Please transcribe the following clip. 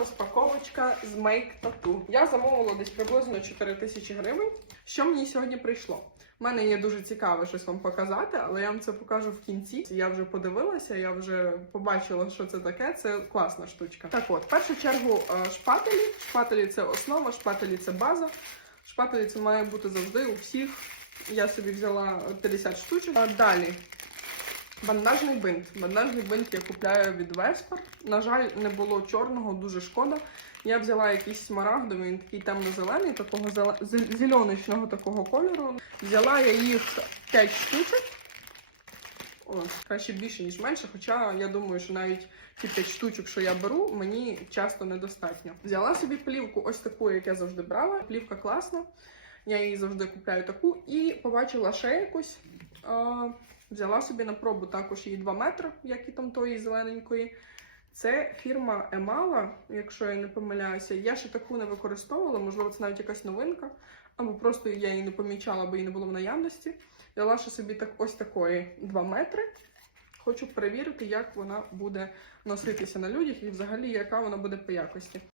розпаковочка з Make Tattoo. Я замовила десь приблизно 4 тисячі гривень. Що мені сьогодні прийшло? У мене є дуже цікаве щось вам показати, але я вам це покажу в кінці. Я вже подивилася, я вже побачила, що це таке. Це класна штучка. Так от, в першу чергу, е, шпателі. Шпателі це основа, шпателі це база. Шпателі це має бути завжди у всіх. Я собі взяла 50 штучок. А далі Бандажний бинт. Бандажний бинт я купляю від Vesper. На жаль, не було чорного, дуже шкода. Я взяла якийсь смарагдовий, він такий темно-зелений, такого зел- зеленочного такого кольору. Взяла я їх 5 штучок. О, краще більше, ніж менше, хоча я думаю, що навіть ті 5 штучок, що я беру, мені часто недостатньо. Взяла собі плівку, ось таку, як я завжди брала. Плівка класна. Я її завжди купляю таку. І побачила ще якусь. Взяла собі на пробу також її 2 метри, як і там тої зелененької. Це фірма Емала, якщо я не помиляюся. Я ще таку не використовувала, можливо, це навіть якась новинка, або просто я її не помічала, бо її не було в наявності. Взяла ще собі так, ось такої 2 метри. Хочу перевірити, як вона буде носитися на людях і взагалі яка вона буде по якості.